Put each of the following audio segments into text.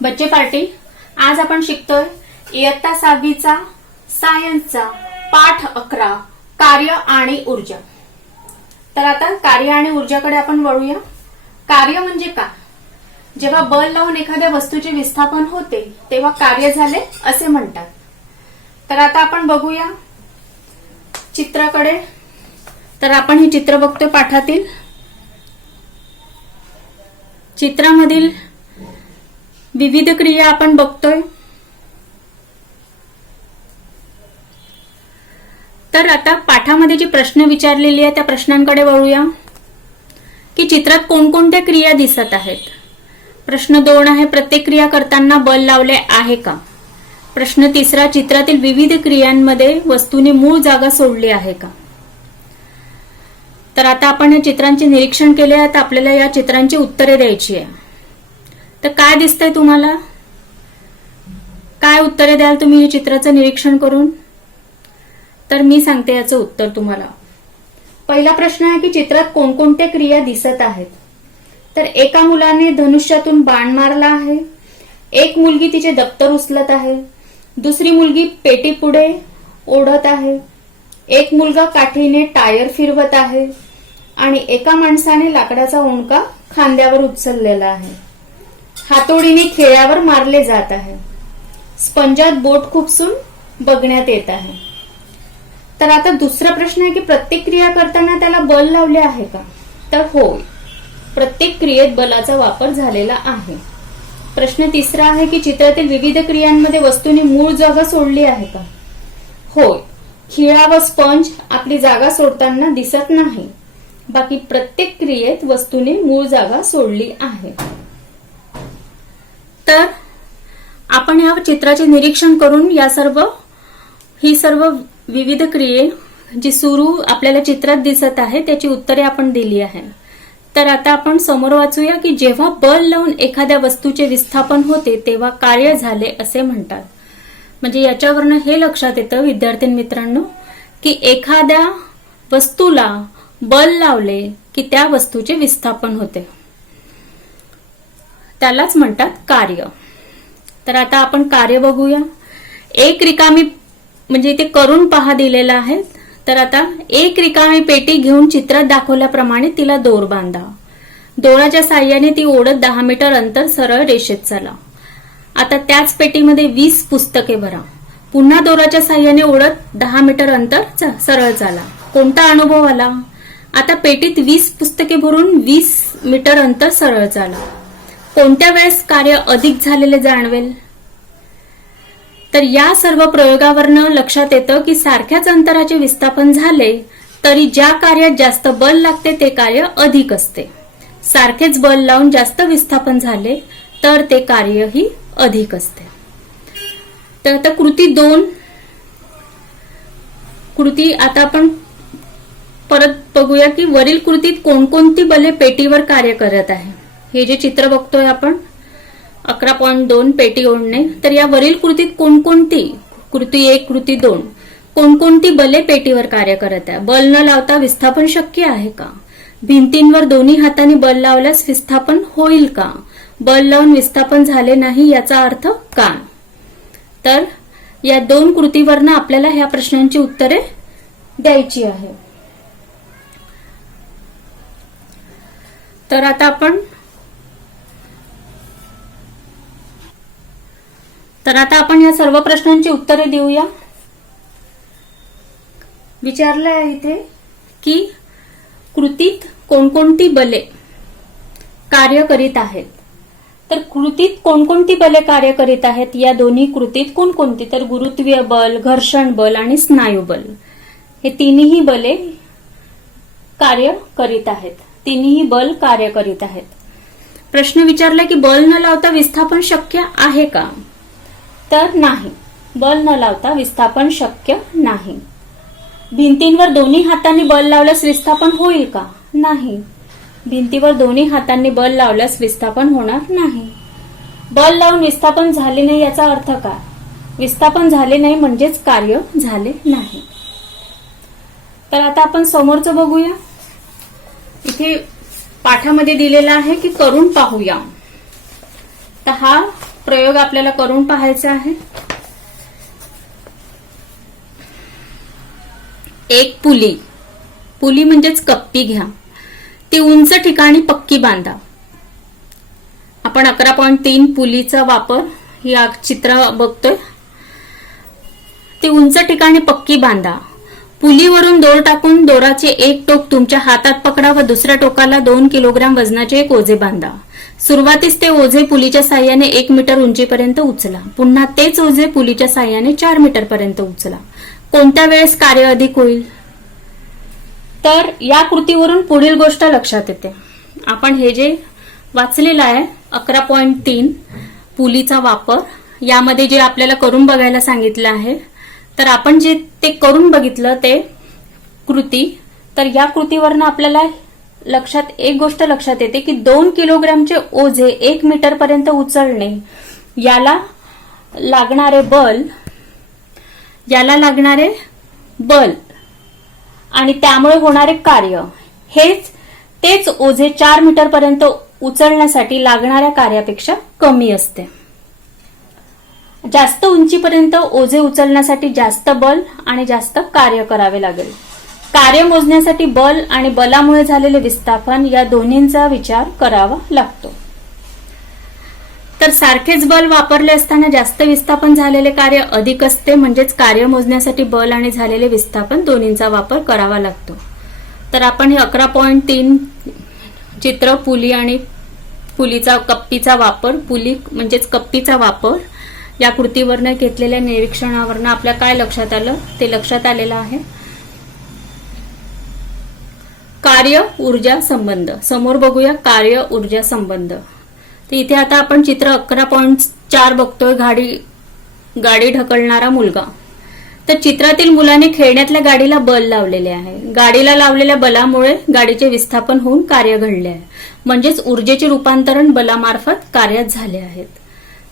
बच्चे पार्टी आज आपण शिकतोय इयत्ता 6वीचा सायन्सचा पाठ 11 कार्य आणि ऊर्जा। तर आता कार्य आणि ऊर्जाकडे आपण वळूया। कार्य म्हणजे काय? जेव्हा बल लावून एखाद्या वस्तूचे विस्थापन होते तेव्हा कार्य झाले असे म्हणतात। तर आता आपण बघूया चित्राकडे। तर आपण हे चित्र बघतोय पाठातील। चित्रामधील विविध क्रिया आपण बघतोय। तर आता पाठामध्ये जी प्रश्न विचारलेली आहे त्या प्रश्नांकडे वळूया की चित्रात कोणकोणत्या क्रिया दिसत आहेत। प्रश्न 2 आहे प्रत्येक क्रिया करताना बल लावले आहे का। प्रश्न 3 चित्रातील विविध क्रियांमध्ये वस्तूने मूळ जागा सोडली आहे का। तर आता आपण या चित्रांचे निरीक्षण केले आहे तर आपल्याला या चित्रांची उत्तरे द्यायची आहे। तर काय दिसतंय तुम्हाला? काय उत्तरे द्याल तुम्ही हे चित्राचं निरीक्षण करून? तर मी सांगते याचं उत्तर तुम्हाला। पहिला प्रश्न आहे की चित्रात कोणकोणत्या क्रिया दिसत आहेत। तर एका मुलाने धनुष्यातून बाण मारला आहे, एक मुलगी तिचे दप्तर उचलत आहे, दुसरी मुलगी पेटी पुढे ओढत आहे, एक मुलगा काठीने टायर फिरवत आहे आणि एका माणसाने लाकडाचा ओंडका खांद्यावर उचललेला आहे। हातोडीने खेळ्यावर मारले जात आहे, स्पंजात बोट खुपसून बघण्यात येत आहे। तर आता दुसरा प्रश्न आहे की प्रत्येक क्रिया करताना त्याला बल लावले आहे का। तर होय, प्रत्येक क्रियेत बलाचा वापर झालेला आहे। प्रश्न 3 आहे की चित्रातील विविध क्रियांमध्ये वस्तूने मूळ जागा सोडली आहे का। होय, खिळा व स्पंज आपली जागा सोडताना दिसत नाही, बाकी प्रत्येक क्रियेत वस्तूने मूळ जागा सोडली आहे। तर आपण या चित्राचे निरीक्षण करून ही सर्व विविध क्रिये जी सुरू आपल्याला चित्रात दिसत आहे त्याची उत्तरे आपण दिली आहे। तर आता आपण समोर वाचूया की जेव्हा बल लावून एखाद्या वस्तूचे विस्थापन होते तेव्हा कार्य झाले असे म्हणतात। म्हणजे याच्यावरनं हे लक्षात येतं विद्यार्थी मित्रांनो की एखाद्या वस्तूला बल लावले की त्या वस्तूचे विस्थापन होते, त्यालाच म्हणतात कार्य। तर आता आपण कार्य बघूया। एक रिकामी म्हणजे इथे करून पहा दिलेला आहे। तर आता एक रिकामी पेटी घेऊन चित्रात दाखवल्याप्रमाणे तिला दोर बांधा। दोराच्या साहाय्याने ती ओढत 10 मीटर अंतर सरळ रेषेत चाला। आता त्याच पेटीमध्ये 20 पुस्तके भरा। पुन्हा दोराच्या साहाय्याने ओढत 10 मीटर अंतर सरळ चाला। कोणता अनुभव आला? आता पेटीत 20 पुस्तके भरून 20 मीटर अंतर सरळ चाला। कोणत्या वेळेस कार्य अधिक झालेले जाणवेल? तर या सर्व प्रयोगावरनं लक्षात येतं की सारख्याच अंतराचे विस्थापन झाले तरी ज्या कार्यात जास्त बल लागते ते कार्य अधिक असते। सारखेच बल लावून जास्त विस्थापन झाले तर ते कार्यही अधिक असते। तर आता कृती 2 कृती आता आपण परत बघूया की वरील कृतीत कोणकोणती बले पेटीवर कार्य करत आहे। हे जे चित्र बघतोय आपण 11.2 पेटी ओढणे। तर या वरील कृतीत कोणकोणती कृती 1 कृती 2 कोणकोणती बले पेटीवर कार्य करत आहे। बल न लावता विस्थापन शक्य आहे का? भिंतींवर दोन्ही हातांनी बल लावल्यास विस्थापन होईल का? बल लावून विस्थापन झाले नाही याचा अर्थ काय? तर या 2 कृतीवरनं आपल्याला ह्या प्रश्नांची उत्तरे द्यायची आहे। तर आता आपण या सर्व प्रश्नांची उत्तरे देऊया। विचारलं आहे इथे की कृतीत कोणकोणती बले कार्य करीत आहेत। तर कृतीत कोणकोणती बले कार्य करीत आहेत या दोन्ही कृतीत कोणकोणती? तर गुरुत्वीय बल, घर्षण बल आणि स्नायू बल हे तिन्ही बले कार्य करीत आहेत। तिन्ही बल कार्य करीत आहेत। प्रश्न विचारला की बल न लावता विस्थापन शक्य आहे का? तर नाही, बल न लावता विस्थापन शक्य नाही। भिंतींवर दोन्ही हातांनी बल लावल्यास विस्थापन होईल का? नाही, भिंतीवर दोन्ही हातांनी बल लावल्यास विस्थापन होणार नाही। बल लावून विस्थापन झाले नाही याचा अर्थ काय? विस्थापन झाले नाही म्हणजेच कार्य झाले नाही। तर आता आपण समोरचं बघूया। इथे पाठामध्ये दिलेला आहे की करून पाहूया। तर हा प्रयोग आपल्याला करून पाहायचा आहे. एक पुली म्हणजेच कप्पी घ्या, ती उंच ठिकाणी पक्की बांधा. आपण 11.3 पुलीचा वापर या चित्र बघतोय. ती उंच ठिकाणी पक्की बांधा. पुलीवरून दोर टाकून दोराचे एक टोक तुमच्या हातात पकडा व दुसऱ्या टोकाला 2 किलोग्राम वजनाचे एक ओझे बांधा. सुरुवातीस ते ओझे पुलीच्या साह्याने 1 मीटर उंचीपर्यंत उचला. पुन्हा तेच ओझे पुलीच्या साह्याने 4 मीटर पर्यंत उचला. कोणत्या वेळेस कार्य अधिक होईल? तर या कृतीवरून पुढील गोष्ट लक्षात येते. आपण हे जे वाचलेलं आहे 11.3 पुलीचा वापर, यामध्ये जे आपल्याला करून बघायला सांगितलं आहे, तर आपण जे ते करून बघितलं ते कृती, तर या कृतीवरनं आपल्याला एक गोष्ट लक्षात येते की 2 किलोग्रामचे ओझे 1 मीटर पर्यंत उचलणे याला लागणारे बल आणि त्यामुळे होणारे कार्य तेच ओझे 4 मीटर पर्यंत उचलण्यासाठी लागणाऱ्या कार्यापेक्षा कमी असते. जास्त उंचीपर्यंत ओझे उचलण्यासाठी जास्त बल आणि जास्त कार्य करावे लागेल. कार्य मोजण्यासाठी बल आणि बलामुळे झालेले विस्थापन या दोन्हींचा विचार करावा लागतो. तर सारखेच बल वापरले असताना जास्त विस्थापन झालेले कार्य अधिक असते, म्हणजेच कार्य मोजण्यासाठी बल आणि झालेले विस्थापन दोन्हींचा वापर करावा लागतो. तर आपण हे 11.3 चित्र पुली आणि पुलीचा कप्पीचा वापर, पुली म्हणजेच कप्पीचा वापर या कृतीवरनं घेतलेल्या निरीक्षणावरनं आपल्या काय लक्षात आलं ते लक्षात आलेलं आहे. कार्य ऊर्जा संबंध समोर बघूया. कार्य ऊर्जा संबंध. तर इथे आता आपण चित्र 11.4 बघतोय. गाडी ढकलणारा मुलगा. तर चित्रातील मुलाने खेळण्यातल्या गाडीला बल लावलेले आहे. गाडीला लावलेल्या बलामुळे गाडीचे विस्थापन होऊन कार्य घडले आहे, म्हणजेच ऊर्जेचे रूपांतरण बलामार्फत कार्यात झाले आहेत.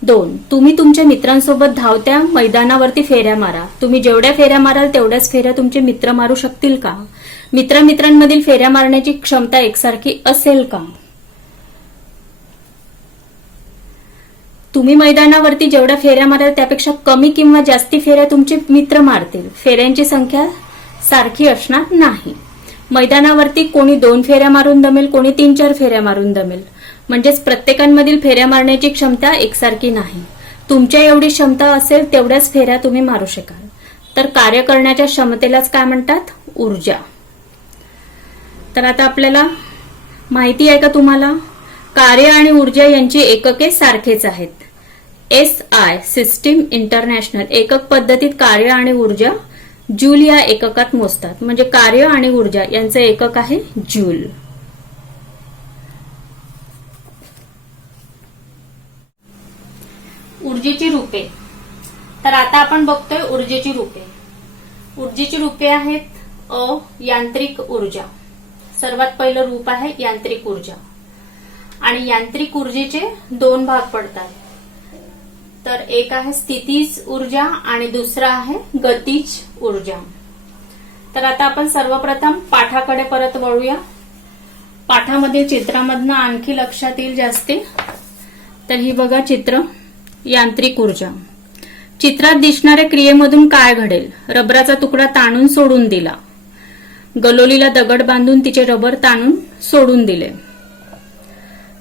2. तुम्ही तुमच्या मित्रांसोबत धावत्या मैदानावरती फेऱ्या मारा. तुम्ही जेवढ्या फेऱ्या माराल तेवढ्याच फेऱ्या तुमचे मित्र मारू शकतील का? मित्रांमधील फेऱ्या मारण्याची क्षमता एकसारखी असेल का? तुम्ही मैदानावरती जेवढ्या फेऱ्या माराल त्यापेक्षा कमी किंवा जास्ती फेऱ्या तुमचे मित्र मारतील. फेऱ्यांची संख्या सारखी असणार नाही. मैदानावरती कोणी 2 फेऱ्या मारून दमेल, कोणी 3-4 फेऱ्या मारून दमेल, म्हणजेच प्रत्येकांमधील फेऱ्या मारण्याची क्षमता एकसारखी नाही. तुमच्या एवढी क्षमता असेल तेवढ्याच फेऱ्या तुम्ही मारू शकाल. तर कार्य करण्याच्या क्षमतेलाच काय म्हणतात? ऊर्जा. तर आता आपल्याला माहिती आहे का तुम्हाला? कार्य आणि ऊर्जा यांची एकके सारखेच आहेत. SI सिस्टीम इंटरनॅशनल एकक पद्धतीत कार्य आणि ऊर्जा जूल या एककात मोजतात. म्हणजे कार्य आणि ऊर्जा यांचं एकक आहे जूल. ऊर्जेची रूपे. तर आता आपण बघतोय ऊर्जेची रूपे. ऊर्जेची रूपे आहेत यांत्रिक ऊर्जा. सर्वात पहिलं रूप आहे यांत्रिक ऊर्जा. आणि यांत्रिक ऊर्जेचे 2 भाग पडतात. तर एक आहे स्थितीज ऊर्जा आणि दुसरा आहे गतीज ऊर्जा. तर आता आपण सर्वप्रथम पाठाकडे परत वळूया. पाठामधील चित्रामधनं आणखी लक्षात येईल जास्ती. तर ही बघा चित्र. यांत्रिक ऊर्जा. चित्रात दिसणाऱ्या क्रियेमधून काय घडेल? रबराचा तुकडा ताणून सोडून दिला. गलोलीला दगड बांधून तिचे रबर ताणून सोडून दिले.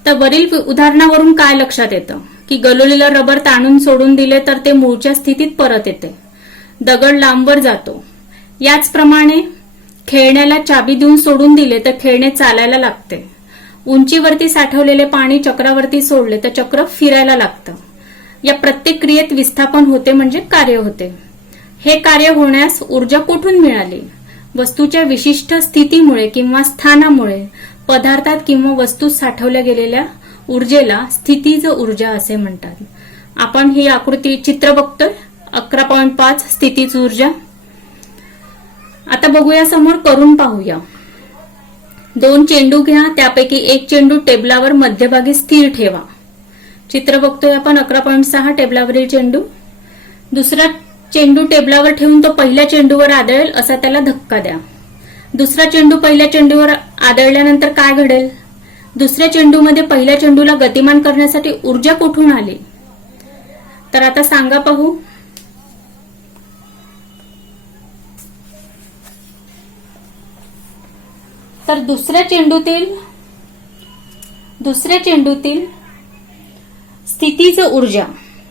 तर वरील उदाहरणावरून काय लक्षात येतं की गलोलीला रबर ताणून सोडून दिले तर ते मूळच्या स्थितीत परत येते. दगड लांबवर जातो. याचप्रमाणे खेळण्याला चाबी देऊन सोडून दिले तर खेळणे चालायला लागते. उंचीवरती साठवलेले पाणी चक्रावरती सोडले तर चक्र फिरायला लागतं. या प्रत्येक क्रियेत विस्थापन होते म्हणजे कार्य होते. हे कार्य होण्यास ऊर्जा कुठून मिळाली? वस्तूच्या विशिष्ट स्थितीमुळे किंवा स्थानामुळे पदार्थात किंवा वस्तूत साठवल्या गेलेल्या ऊर्जेला स्थितीज ऊर्जा असे म्हणतात. आपण ही आकृती चित्र बघतोय 11.5 स्थितीज ऊर्जा. आता बघूया समोर करून पाहूया. 2 चेंडू घ्या. त्यापैकी एक चेंडू टेबलावर मध्यभागी स्थिर ठेवा. चित्र बघतोय आपण 11.6 टेबलावरील चेंडू. दुसरा चेंडू टेबलावर ठेवून तो पहिल्या चेंडूवर आदळेल असा त्याला धक्का द्या. दुसरा चेंडू पहिल्या चेंडूवर आदळल्यानंतर काय घडेल? दुसऱ्या चेंडूमध्ये पहिल्या चेंडूला गतिमान करण्यासाठी ऊर्जा कुठून आली? तर आता सांगा पाहू. तर दुसऱ्या चेंडूतील स्थितीज ऊर्जा,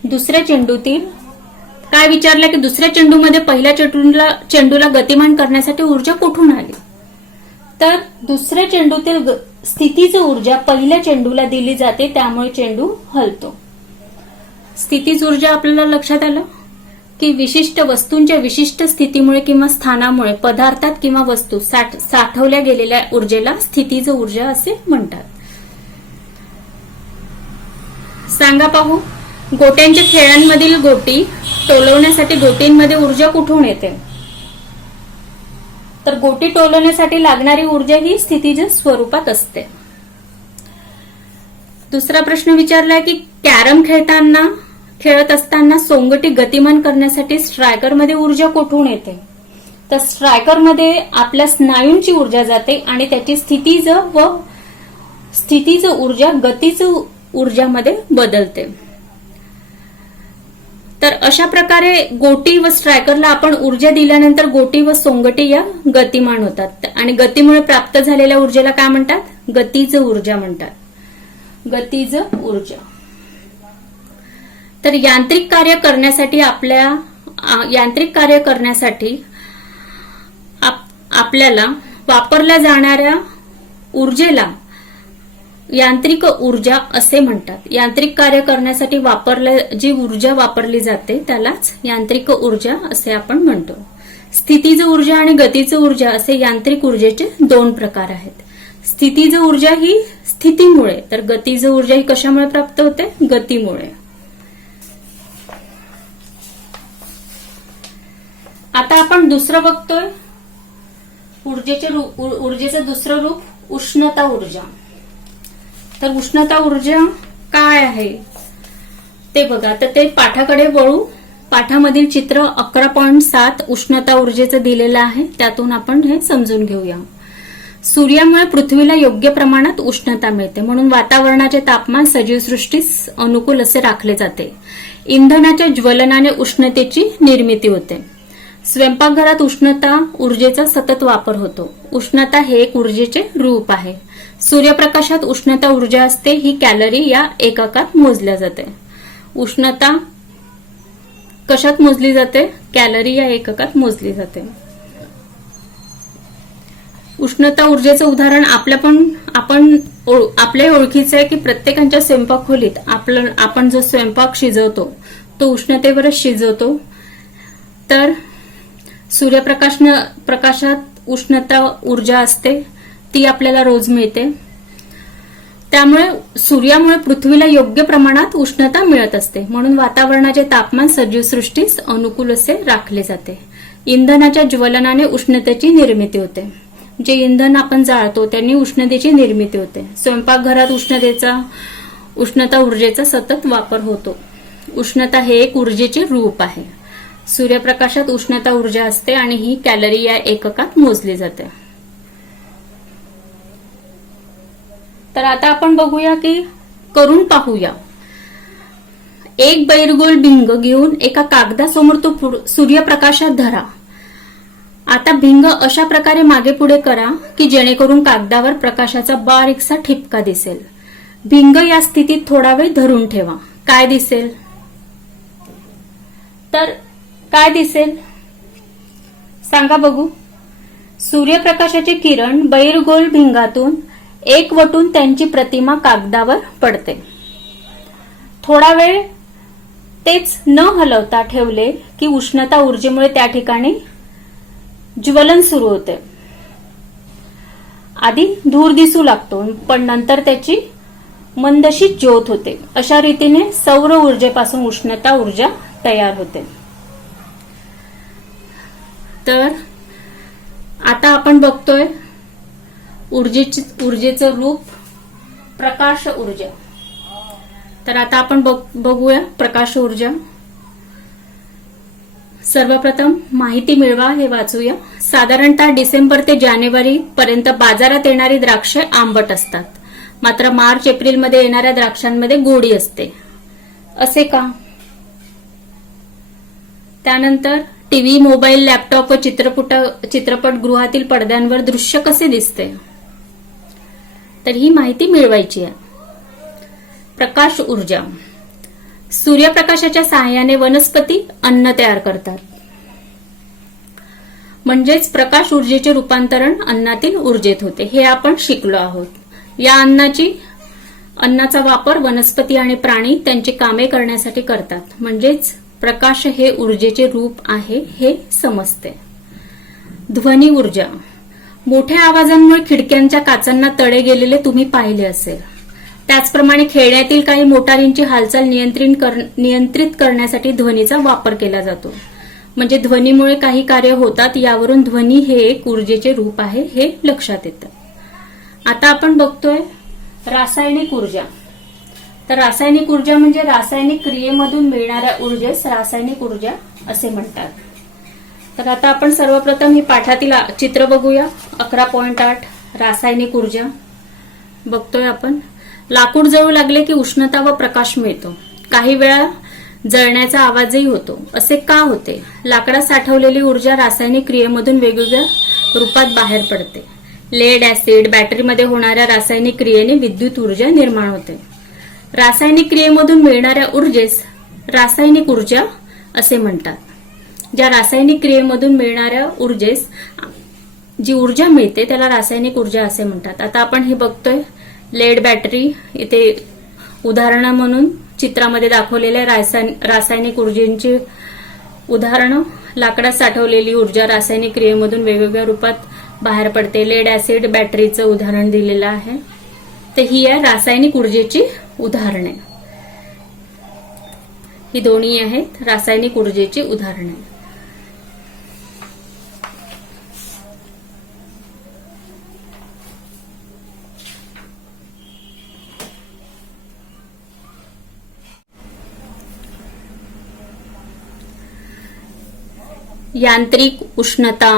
दुसऱ्या चेंडूतील काय विचारलं की दुसऱ्या चेंडूमध्ये पहिल्या चेंडूला गतिमान करण्यासाठी ऊर्जा कुठून आली. तर दुसऱ्या चेंडूतील स्थितीज ऊर्जा पहिल्या चेंडूला दिली जाते, त्यामुळे चेंडू हलतो. स्थितीज ऊर्जा आपल्याला लक्षात आलं की विशिष्ट वस्तूंच्या विशिष्ट स्थितीमुळे किंवा स्थानामुळे पदार्थात किंवा वस्तू साठवल्या गेलेल्या ऊर्जेला स्थितीज ऊर्जा असे म्हणतात. सांगा पाहू. गोट्यांच्या खेळांमधील गोटी टोलवण्यासाठी गोटींमध्ये ऊर्जा कुठून येते. तर गोटी टोलवण्यासाठी लागणारी ऊर्जा ही स्थितीज स्वरूपात असते. दुसरा प्रश्न विचारलाय की कॅरम खेळत असताना सोंगटी गतिमान करण्यासाठी स्ट्रायकरमध्ये ऊर्जा कुठून येते. तर स्ट्रायकरमध्ये आपल्या स्नायूंची ऊर्जा जाते आणि त्याची स्थितीज ऊर्जा गतीज ऊर्जामध्ये बदलते. तर अशा प्रकारे गोटी व स्ट्रायकरला आपण ऊर्जा दिल्यानंतर गोटी व सोंगटी या गतिमान होतात आणि गतीमुळे प्राप्त झालेल्या ऊर्जेला काय म्हणतात, गतीज ऊर्जा म्हणतात. गतीज ऊर्जा. तर यांत्रिक कार्य करण्यासाठी आपल्याला वापरल्या जाणाऱ्या ऊर्जेला यांत्रिक ऊर्जा असे म्हणतात. यांत्रिक कार्य करण्यासाठी जी ऊर्जा वापरली जाते त्यालाच यांत्रिक ऊर्जा असे आपण म्हणतो. स्थितीज ऊर्जा आणि गतीज ऊर्जा असे यांत्रिक ऊर्जेचे दोन प्रकार आहेत. स्थितीज ऊर्जा ही स्थितीमुळे, तर गतीज ऊर्जा ही कशामुळे प्राप्त होते, गतीमुळे. आता आपण दुसरं बघतोय ऊर्जेचं दुसरं रूप उष्णता ऊर्जा. तर उष्णता ऊर्जा काय आहे ते बघा. तर ते पाठाकडे वळू. पाठामधील चित्र 11.7 उष्णता ऊर्जेचं दिलेलं आहे, त्यातून आपण हे समजून घेऊया. सूर्यामुळे पृथ्वीला योग्य प्रमाणात उष्णता मिळते, म्हणून वातावरणाचे तापमान सजीवसृष्टीस अनुकूल असे राखले जाते. इंधनाच्या ज्वलनाने उष्णतेची निर्मिती होते. स्वयंपाकघरात उष्णता ऊर्जेचा सतत वापर होतो. उष्णता हे एक ऊर्जेचे रूप आहे. सूर्यप्रकाशात उष्णता ऊर्जा असते, ही कॅलरी या एककात मोजल्या जाते. उष्णता कशात मोजली जाते, कॅलरी या एककात मोजली जाते. उष्णता ऊर्जेचं उदाहरण आपल्या ओळखीचं आहे की प्रत्येकाच्या स्वयंपाक खोलीत आपण जो स्वयंपाक शिजवतो तो उष्णतेवरच शिजवतो. तर प्रकाशात उष्णता ऊर्जा असते, ती आपल्याला रोज मिळते. त्यामुळे सूर्यामुळे पृथ्वीला योग्य प्रमाणात उष्णता मिळत असते, म्हणून वातावरणाचे तापमान सजीवसृष्टीस अनुकूल असे राखले जाते. इंधनाच्या ज्वलनाने उष्णतेची निर्मिती होते. जे इंधन आपण जाळतो त्यांनी उष्णतेची निर्मिती होते. स्वयंपाकघरात उष्णता ऊर्जेचा सतत वापर होतो. उष्णता हे एक ऊर्जेचे रूप आहे. सूर्यप्रकाशात उष्णता ऊर्जा असते आणि ही कॅलरी या एककात मोजली जाते. तर आता आपण बघूया की करून पाहूया. एक बैरगोल भिंग घेऊन एका कागदासमोर तो सूर्यप्रकाशात धरा. आता भिंग अशा प्रकारे मागे पुढे करा की जेणेकरून कागदावर प्रकाशाचा बारीकसा ठिपका दिसेल. भिंग या स्थितीत थोडा वेळ धरून ठेवा. काय दिसेल, तर काय दिसेल सांगा बघू. सूर्यप्रकाशाचे किरण बैरगोल भिंगातून एकवटून त्यांची प्रतिमा कागदावर पडते. थोडा वेळ तेच न हलवता ठेवले की उष्णता ऊर्जेमुळे त्या ठिकाणी ज्वलन सुरू होते. आधी धूर दिसू लागतो, पण नंतर त्याची मंदशी ज्योत होते. अशा रीतीने सौर ऊर्जेपासून उष्णता ऊर्जा तयार होते. तर आता आपण बघतोय ऊर्जेचं रूप प्रकाश ऊर्जा. तर आता आपण बघूया प्रकाश ऊर्जा. सर्वप्रथम माहिती मिळवा हे वाचूया. साधारणतः डिसेंबर ते जानेवारी पर्यंत बाजारात येणारी द्राक्षे आंबट असतात, मात्र मार्च एप्रिल मध्ये येणाऱ्या द्राक्षांमध्ये गोडी असते. असे का, त्यानंतर टीव्ही, मोबाईल, लॅपटॉप व चित्रपटगृहातील पडद्यांवर दृश्य कसे दिसते, तर ही माहिती मिळवायची आहे. प्रकाश ऊर्जा. सूर्यप्रकाशाच्या सहाय्याने वनस्पती अन्न तयार करतात. म्हणजेच प्रकाश ऊर्जेचे रूपांतरण अन्नातील ऊर्जेत होते, हे आपण शिकलो आहोत. या अन्नाचा वापर वनस्पती आणि प्राणी त्यांची कामे करण्यासाठी करतात. म्हणजेच प्रकाश हे ऊर्जेचे रूप आहे हे समजते. ध्वनी ऊर्जा. मोठ्या आवाजांमुळे खिडक्यांच्या काचांना तडे गेलेले तुम्ही पाहिले असेल. त्याचप्रमाणे खेळण्यातील काही मोटारींची हालचाल नियंत्रित करण्यासाठी ध्वनीचा वापर केला जातो. म्हणजे ध्वनीमुळे काही कार्य होतात, यावरून ध्वनी हे एक ऊर्जेचे रूप आहे हे लक्षात येतं. आता आपण बघतोय रासायनिक ऊर्जा. तर रासायनिक ऊर्जा म्हणजे रासायनिक क्रियेमधून मिळणाऱ्या ऊर्जेस रासायनिक ऊर्जा असे म्हणतात. तर आता आपण सर्वप्रथम ही पाठातील चित्र बघूया. 11.8 रासायनिक ऊर्जा बघतोय आपण. लाकूड जळू लागले की उष्णता व प्रकाश मिळतो. काही वेळा जळण्याचा आवाजही होतो. असे का होते? लाकडात साठवलेली ऊर्जा रासायनिक क्रियेमधून वेगवेगळ्या रूपात बाहेर पडते. लेड ऍसिड बॅटरीमध्ये होणाऱ्या रासायनिक क्रियेने विद्युत ऊर्जा निर्माण होते. रासायनिक क्रियेमधून मिळणाऱ्या ऊर्जेस रासायनिक ऊर्जा असे म्हणतात. ज्या रासायनिक क्रियेमधून मिळणाऱ्या ऊर्जेस जी ऊर्जा मिळते त्याला रासायनिक ऊर्जा असे म्हणतात. आता आपण हे बघतोय लेड बॅटरी. इथे उदाहरणं म्हणून चित्रामध्ये दाखवलेल्या रासायनिक ऊर्जेची उदाहरणं. लाकडात साठवलेली ऊर्जा रासायनिक क्रियेमधून वेगवेगळ्या रूपात बाहेर पडते. लेड ऍसिड बॅटरीचं उदाहरण दिलेलं आहे. तर ही आहे रासायनिक ऊर्जेची उदाहरणे. ही दोन्ही आहेत रासायनिक ऊर्जेची उदाहरणे. यांत्रिक उष्णता,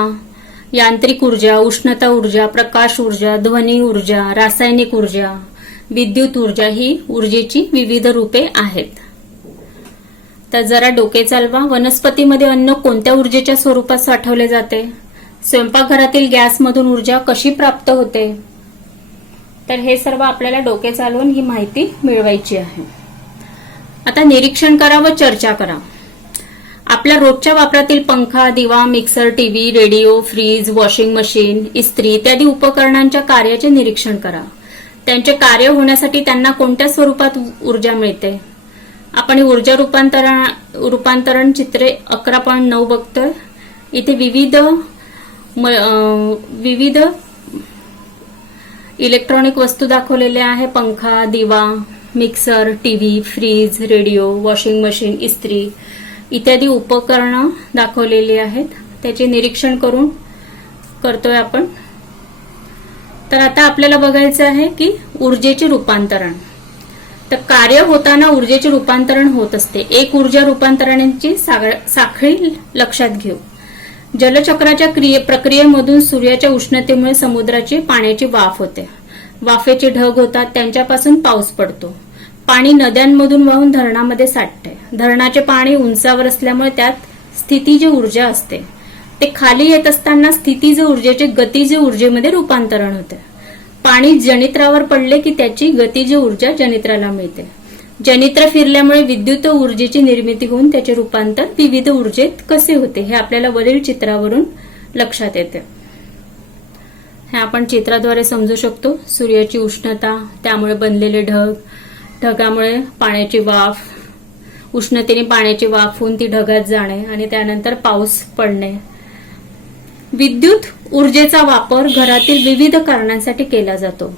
यांत्रिक ऊर्जा, उष्णता ऊर्जा, प्रकाश ऊर्जा, ध्वनी ऊर्जा, रासायनिक ऊर्जा, विद्युत ऊर्जा ही ऊर्जेची विविध रूपे आहेत. तर जरा डोके चालवा. वनस्पतीमध्ये अन्न कोणत्या ऊर्जेच्या स्वरूपात साठवले जाते? स्वयंपाकघरातील गॅसमधून ऊर्जा कशी प्राप्त होते? तर हे सर्व आपल्याला डोके चालवून ही माहिती मिळवायची आहे. आता निरीक्षण करा व चर्चा करा. आपल्या रोजच्या वापरातील पंखा, दिवा, mixer, TV, radio, fridge, washing machine, इस्त्री इत्यादी उपकरणांच्या कार्याचे निरीक्षण करा. त्यांचे कार्य होण्यासाठी त्यांना कोणत्या स्वरूपात ऊर्जा मिळते? आपण ऊर्जा रूपांतरण चित्रे 11.9 बघतोय. इथे विविध इलेक्ट्रॉनिक वस्तू दाखवलेल्या आहे. पंखा, दिवा, mixer, TV, fridge, radio, washing machine, इस्त्री इत्यादी उपकरणं दाखवलेली आहेत. त्याचे निरीक्षण करतोय आपण. तर आता आपल्याला बघायचं आहे की ऊर्जेचे रूपांतरण. तर कार्य होताना ऊर्जेचे रूपांतरण होत असते. एक ऊर्जा रूपांतरणाची साखळी लक्षात घेऊ. जलचक्राच्या प्रक्रियेमधून सूर्याच्या उष्णतेमुळे समुद्राची पाण्याची वाफ होते. वाफेचे ढग होतात, त्यांच्यापासून पाऊस पडतो. पाणी नद्यांमधून वाहून धरणामध्ये साठते. धरणाचे पाणी उंचावर असल्यामुळे त्यात स्थितीज ऊर्जा असते. ते खाली येत असताना स्थितीज ऊर्जेचे गतिज ऊर्जेमध्ये रूपांतरण होते. पाणी जनित्रावर पडले की त्याची गतिज ऊर्जा जनित्राला मिळते. जनित्र फिरल्यामुळे विद्युत ऊर्जेची निर्मिती होऊन त्याचे रूपांतर विविध ऊर्जेत कसे होते हे आपल्याला वरील चित्रावरून लक्षात येते. हे आपण चित्राद्वारे समजू शकतो. सूर्याची उष्णता, त्यामुळे बनलेले ढग, ढगामुळे पाण्याची वाफ, उष्णतेने पाण्याची वाफ होऊन ती ढगात जाणे आणि त्यानंतर पाऊस पडणे. विद्युत ऊर्जेचा वापर घरातील विविध कारणांसाठी केला जातो.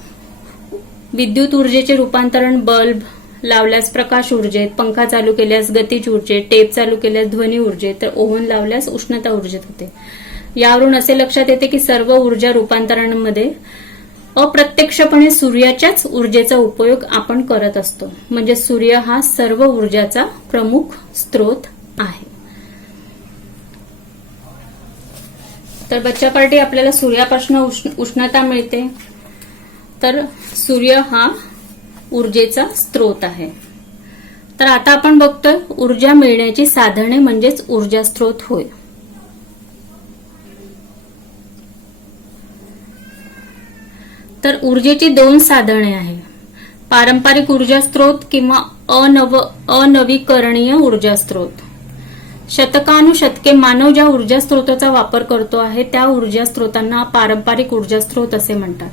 विद्युत ऊर्जेचे रूपांतरण बल्ब लावल्यास प्रकाश ऊर्जेत, पंखा चालू केल्यास गतिज ऊर्जेत, टेप चालू केल्यास ध्वनी ऊर्जेत, तर ओव्हन लावल्यास उष्णता ऊर्जेत होते. यावरून असे लक्षात येते की सर्व ऊर्जा रूपांतरणामध्ये अप्रत्यक्षपणे सूर्याच्याच ऊर्जेचा उपयोग आपण करत असतो. म्हणजे सूर्य हा सर्व ऊर्जाचा प्रमुख स्रोत आहे. तर बच्चा पार्टी, आपल्याला सूर्यापासून उष्णता मिळते. तर सूर्य हा ऊर्जेचा स्रोत आहे. तर आता आपण बघतोय ऊर्जा मिळण्याची साधने म्हणजेच ऊर्जा स्त्रोत होय. तर ऊर्जेची दोन साधने आहे, पारंपरिक ऊर्जा स्त्रोत किंवा अनवीकरणीय ऊर्जा स्त्रोत. शतकानुशतके मानव ज्या ऊर्जा स्त्रोताचा वापर करतो आहे त्या ऊर्जा स्त्रोतांना पारंपरिक ऊर्जा स्त्रोत असे म्हणतात.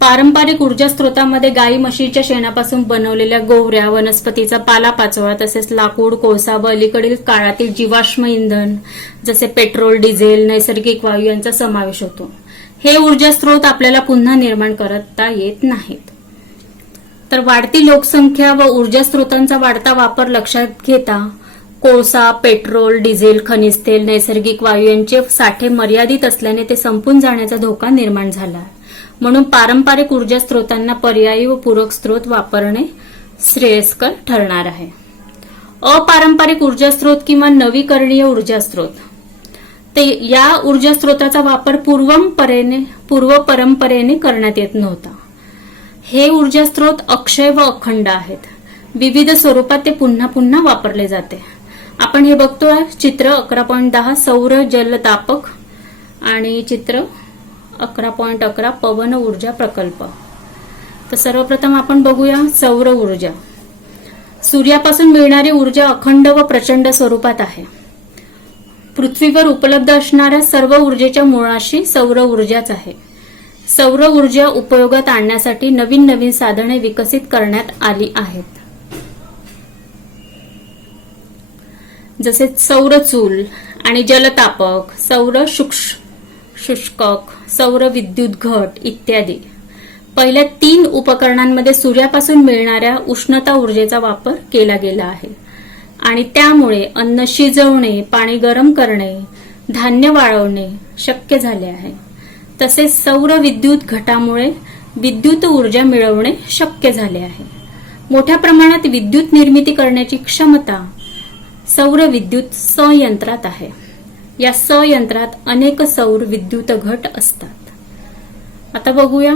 पारंपरिक ऊर्जा स्त्रोतामध्ये गाई म्हशीच्या शेणापासून बनवलेल्या गोवऱ्या, वनस्पतीचा पालापाचोळा, तसेच लाकूड, कोळसा व अलीकडील काळातील जीवाश्म इंधन जसे पेट्रोल, डिझेल, नैसर्गिक वायू यांचा समावेश होतो. हे ऊर्जा स्त्रोत आपल्याला पुन्हा निर्माण करता येत नाहीत. तर वाढती लोकसंख्या व ऊर्जा स्त्रोतांचा वाढता वापर लक्षात घेता कोळसा, पेट्रोल, डिझेल, खनिज तेल, नैसर्गिक वायू यांचे साठे मर्यादित असल्याने ते संपून जाण्याचा धोका निर्माण झाला. म्हणून पारंपरिक ऊर्जा स्त्रोतांना पर्यायी व पूरक स्त्रोत वापरणे श्रेयस्कर ठरणार आहे. अपारंपरिक ऊर्जा स्त्रोत किंवा नवीकरणीय ऊर्जा स्त्रोत. ते या ऊर्जा स्त्रोताचा वापर पूर्व परंपरेने करण्यात येत नव्हता. हे ऊर्जा स्त्रोत अक्षय व अखंड आहेत. विविध स्वरूपात ते पुन्हा पुन्हा वापरले जाते. आपण हे बघतोय चित्र 11.10 सौर जलतापक आणि चित्र 11.11 पवन ऊर्जा प्रकल्प. तर सर्वप्रथम आपण बघूया सौर ऊर्जा. सूर्यापासून मिळणारी ऊर्जा अखंड व प्रचंड स्वरूपात आहे. पृथ्वीवर उपलब्ध असणाऱ्या सर्व ऊर्जेच्या मुळाशी सौर ऊर्जाच आहे. सौर ऊर्जा उपयोगात आणण्यासाठी नवीन नवीन साधने विकसित करण्यात आली आहेत. जसे सौर चूल आणि जलतापक, सौर शुष्कक, सौर विद्युत घट इत्यादी. पहिल्या 3 उपकरणांमध्ये सूर्यापासून मिळणाऱ्या उष्णता ऊर्जेचा वापर केला गेला आहे आणि त्यामुळे अन्न शिजवणे, पाणी गरम करणे, धान्य वाळवणे शक्य झाले आहे. तसेच सौर विद्युत घटामुळे विद्युत ऊर्जा मिळवणे शक्य झाले आहे. मोठ्या प्रमाणात विद्युत निर्मिती करण्याची क्षमता सौर विद्युत संयंत्रात आहे. या संयंत्रात अनेक सौर विद्युत घट असतात. आता बघूया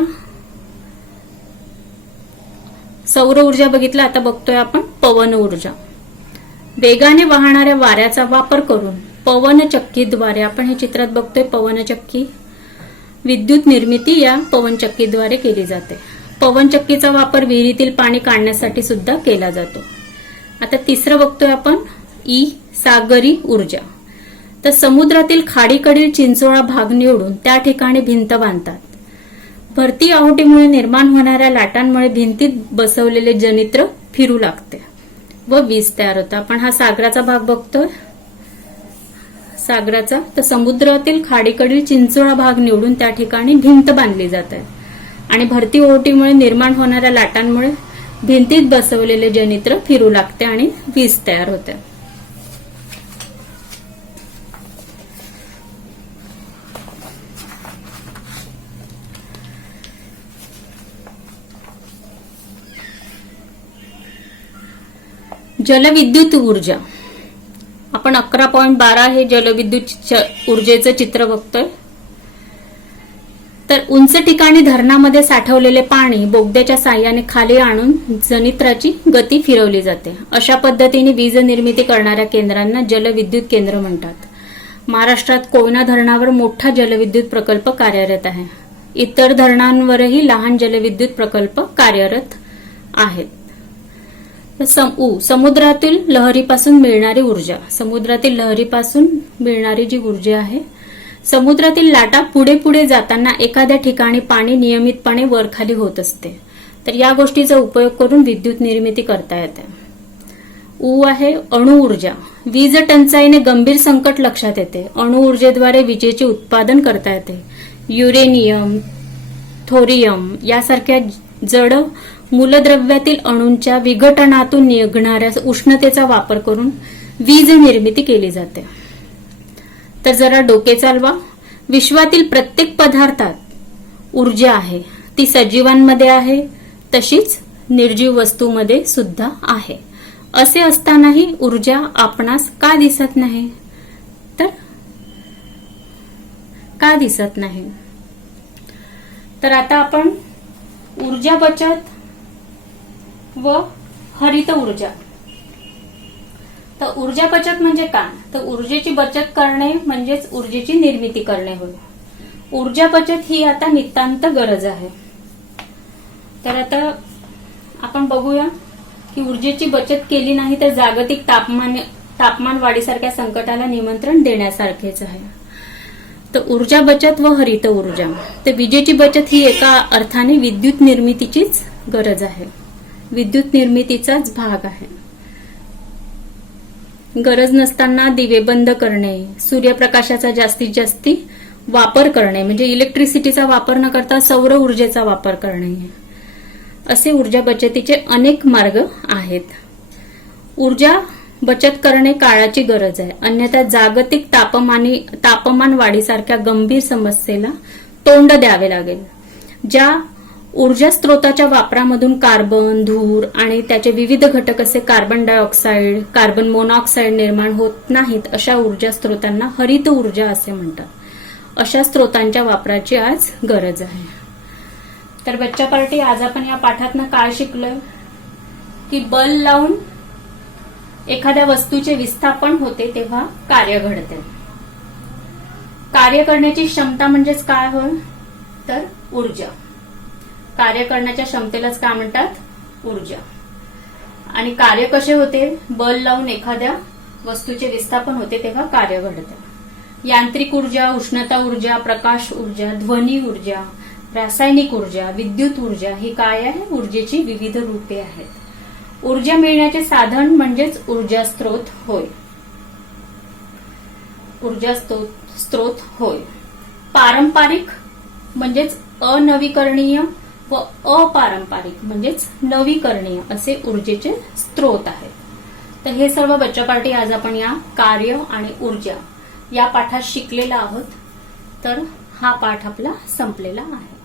सौर ऊर्जा बघितलं. आता बघतोय आपण पवन ऊर्जा. वेगाने वाहणाऱ्या वाऱ्याचा वापर करून पवनचक्कीद्वारे, आपण हे चित्रात बघतोय पवनचक्की, विद्युत निर्मिती या पवनचक्कीद्वारे केली जाते. पवनचक्कीचा वापर विहिरीतील पाणी काढण्यासाठी सुद्धा केला जातो. आता तिसरं बघतोय आपण सागरी ऊर्जा. तर समुद्रातील खाडीकडील चिंचोळा भाग निवडून त्या ठिकाणी भिंत बांधतात. भरती आहोटीमुळे निर्माण होणाऱ्या लाटांमुळे भिंतीत बसवलेले जनित्र फिरू लागते व वीज तयार होते. आपण हा सागराचा भाग बघतोय, सागराचा. तर समुद्रातील खाडीकडील चिंचोळा भाग निवडून त्या ठिकाणी भिंत बांधली जाते आणि भरती ओहोटीमुळे निर्माण होणाऱ्या लाटांमुळे भिंतीत बसवलेले जनित्र फिरू लागते आणि वीज तयार होते. जलविद्युत ऊर्जा. आपण 11.12 हे जलविद्युत ऊर्जेचं चित्र बघतोय. तर उंच ठिकाणी धरणामध्ये साठवलेले पाणी बोगद्याच्या साहाय्याने खाली आणून जनित्राची गती फिरवली जाते. अशा पद्धतीने वीज निर्मिती करणाऱ्या केंद्रांना जलविद्युत केंद्र म्हणतात. महाराष्ट्रात कोयना धरणावर मोठा जलविद्युत प्रकल्प कार्यरत आहे. इतर धरणांवरही लहान जलविद्युत प्रकल्प कार्यरत आहेत. समुद्रातील लहरीपासून मिळणारी ऊर्जा. समुद्रातील लहरीपासून मिळणारी जी ऊर्जा आहे, समुद्रातील लाटा पुढे पुढे जाताना एखाद्या ठिकाणी पाणी नियमितपणे वरखाली होत असते. तर या गोष्टीचा उपयोग करून विद्युत निर्मिती करता येते. आहे अणु ऊर्जा. वीज टंचाईने गंभीर संकट लक्षात येते. अणु ऊर्जेद्वारे विजेचे उत्पादन करता येते. युरेनियम, थोरियम यासारख्या जड मूलद्रव्यातील अणूंच्या विघटनातून निघणाऱ्या उष्णतेचा वापर करून वीज निर्मिती केली जाते. तर जरा डोके चालवा. विश्वातील प्रत्येक पदार्थात ऊर्जा आहे. ती सजीवांमध्ये आहे, तशीच निर्जीव वस्तूमध्ये सुद्धा आहे. असे असतानाही ऊर्जा आपणास का दिसत नाही? तर का दिसत नाही? तर आता आपण ऊर्जा बचत व हरित ऊर्जा तर ऊर्जा बचत म्हणजे काय? तर ऊर्जेची बचत करणे म्हणजेच ऊर्जेची निर्मिती करणे होय. ऊर्जा बचत ही आता नितांत गरज आहे. तर आता आपण बघूया की ऊर्जेची बचत केली नाही तर जागतिक तापमान वाढीसारख्या संकटाला निमंत्रण देण्यासारखेच आहे. तर ऊर्जा बचत व हरित ऊर्जा. तर विजेची बचत ही एका अर्थाने विद्युत निर्मितीचीच गरज आहे, विद्युत निर्मितीचाच भाग आहे. गरज नसताना दिवे बंद करणे, सूर्यप्रकाशाचा जास्तीत जास्त वापर करणे म्हणजे इलेक्ट्रिसिटीचा वापर न करता सौर ऊर्जेचा वापर करणे, असे ऊर्जा बचतीचे अनेक मार्ग आहेत. ऊर्जा बचत करणे काळाची गरज आहे, अन्यथा जागतिक तापमान वाढीसारख्या गंभीर समस्येला तोंड द्यावे लागेल. ज्या ऊर्जा स्त्रोताच्या वापरामधून कार्बन, धूर आणि त्याचे विविध घटक असे कार्बन डायऑक्साईड, कार्बन मोनॉक्साईड निर्माण होत नाहीत, अशा ऊर्जा स्त्रोतांना हरित ऊर्जा असे म्हणतात. अशा स्त्रोतांच्या वापराची आज गरज आहे. तर बच्चा पार्टी, आज आपण या पाठातनं काय शिकलोय की बल लावून एखाद्या वस्तूचे विस्थापन होते तेव्हा कार्य घडते. कार्य करण्याची क्षमता म्हणजेच काय होय? तर ऊर्जा. कार्य करण्याच्या क्षमतेलाच काय म्हणतात? ऊर्जा. आणि कार्य कसे होते? बल लावून एखाद्या वस्तूचे विस्थापन होते तेव्हा कार्य घडते. यांत्रिक ऊर्जा, उष्णता ऊर्जा, प्रकाश ऊर्जा, ध्वनी ऊर्जा, रासायनिक ऊर्जा, विद्युत ऊर्जा ही काय आहे? ऊर्जेची विविध रूपे आहेत. ऊर्जा मिळण्याचे साधन म्हणजेच ऊर्जा स्त्रोत होय. ऊर्जा स्त्रोत होय. पारंपरिक म्हणजेच अनवीकरणीय व अपारंपरिक म्हणजेच नवीकरणीय असे ऊर्जेचे स्त्रोत आहेत. तर हे सर्व बच्चा पार्टी आज आपण या कार्य आणि ऊर्जा या पाठात शिकलेला आहोत. तर हा पाठ आपला संपलेला आहे.